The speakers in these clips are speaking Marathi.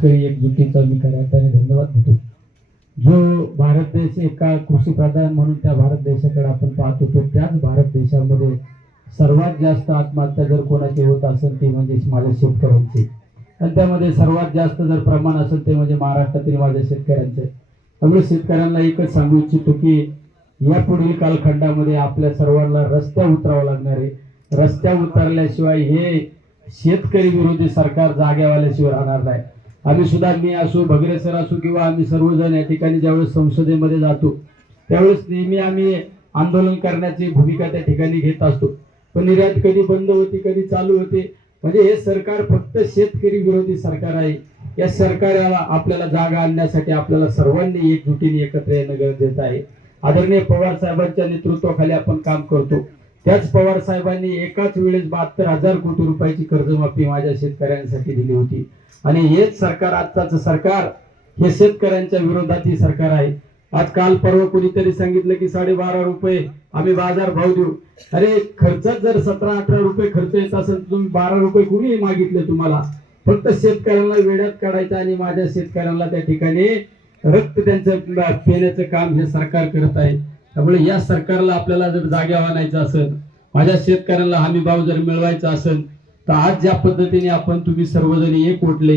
शेतकरी एकजुटीचा मी खऱ्या अर्थाने धन्यवाद देतो. जो भारत देश एका कृषी प्रधान म्हणून त्या भारत देशाकडे आपण पाहतो, तो त्याच भारत देशामध्ये सर्वात जास्त आत्महत्या जर कोणाची होत असेल ती म्हणजे माझ्या शेतकऱ्यांची, आणि त्यामध्ये सर्वात जास्त जर प्रमाण असेल ते म्हणजे महाराष्ट्रातील माझ्या शेतकऱ्यांचे. त्यामुळे शेतकऱ्यांना एकच सांगू इच्छितो की या पुढील कालखंडामध्ये आपल्या सर्वांना रस्त्यावर उतरावं लागणार आहे. रस्त्यावर उतरल्याशिवाय हे शेतकरी विरोधी सरकार जाग्यावर आल्याशिवाय राहणार नाही. आम्ही सुद्धा, मी असो, भगरे सर असो किंवा आम्ही सर्वजण या ठिकाणी ज्यावेळेस संसदेमध्ये जातो त्यावेळेस नेहमी आम्ही आंदोलन करण्याची भूमिका त्या ठिकाणी घेत असतो. पण निर्यात कधी बंद होती, कधी चालू होते. म्हणजे हे सरकार फक्त शेतकरी विरोधी सरकार आहे. या सरकारला आपल्याला जागा आणण्यासाठी आपल्याला सर्वांनी एकजुटीने एकत्र येणं गरजेचं आहे. आदरणीय पवार साहेबांच्या नेतृत्वाखाली आपण काम करतो. त्याच पवार साहेबांनी एकाच वेळेस 72,000 कोटी रुपयाची कर्जमाफी माझ्या शेतकऱ्यांसाठी दिली होती. आणि हेच सरकार, आजचं सरकार हे शेतकऱ्यांच्या विरोधातील सरकार आहे. आज काल परवा कोणीतरी सांगितलं की 12.5 रुपये आम्ही बाजार भाव देऊ. अरे खर्चात जर 17-18 रुपये खर्च येत असेल, तुम्ही 12 रुपये कुणी मागितले तुम्हाला? फक्त शेतकऱ्यांना वेड्यात काढायचं आणि माझ्या शेतकऱ्यांना त्या ठिकाणी रक्त त्यांचं पिण्याचं काम हे सरकार करत आहे. त्यामुळे या सरकारला आपल्याला जर जाग्यावर आणायचं असेल, माझ्या शेतकऱ्यांना हमी भाव जर मिळवायचा असेल, तर आज ज्या पद्धतीने आपण तुम्ही सर्वजण एक उठले,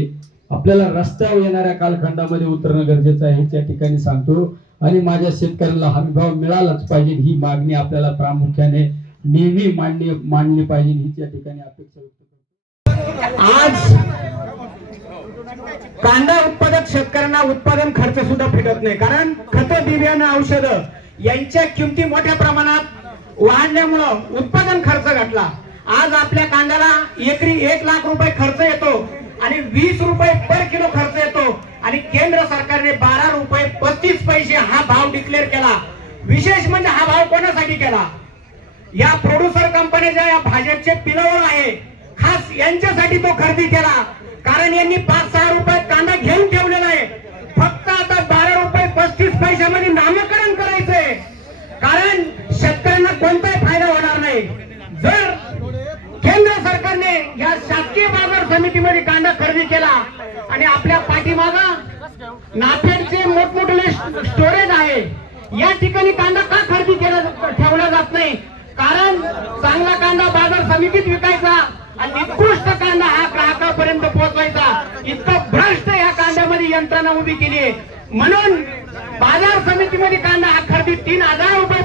आपल्याला रस्त्यावर येणाऱ्या कालखंडामध्ये उतरणं गरजेचं आहे हे त्या ठिकाणी सांगतो. आणि माझ्या शेतकऱ्यांना हमी भाव मिळालाच पाहिजे ही मागणी आपल्याला प्रामुख्याने नेहमी मांडली पाहिजे ही त्या ठिकाणी अपेक्षा व्यक्त करतो. आज कांदा उत्पादक शेतकऱ्यांना उत्पादन खर्च सुद्धा फिटत नाही, कारण खतं, बियाणं, औषधं यांच्या किमती मोठ्या प्रमाणात वाढल्यामुळं उत्पादन खर्च घटला. आज आपल्या कांद्याला एकरी 1 लाख रुपये खर्च येतो आणि 20 रुपये पर किलो खर्च येतो. आणि केंद्र सरकारने 12 रुपये 35 पैसे हा भाव डिक्लेअर केला. विशेष म्हणजे हा भाव कोणासाठी केला? या प्रोड्युसर कंपन्या या भाजपचे पिलवळ आहे, खास यांच्यासाठी तो खरेदी केला. कारण यांनी 5-6 रुपये कांदा घेऊन ठेवलेला आहे. फक्त आता 12 रुपये 35 पैशामध्ये नामकरण करायचंय, कारण शेतकऱ्यांना कोणताही फायदा होणार नाही. जर केंद्र सरकारने या शासकीय बाजार समितीमध्ये कांदा खरेदी केला आणि आपल्या पाठीमागं नाफेडचे मोठमोठे स्टोरेज आहे, या ठिकाणी कांदा का खरेदी ठेवला जात नाही? कारण चांगला कांदा बाजार समितीत विकायचा आणि निकृष्ट कांदा हा ग्राहकापर्यंत पोहोचवायचा. इतकं भ्रष्ट या कांद्यामध्ये यंत्रणा उभी केली आहे. म्हणून बाजार समितीमध्ये कांदा हा खरेदी 3,000 रुपये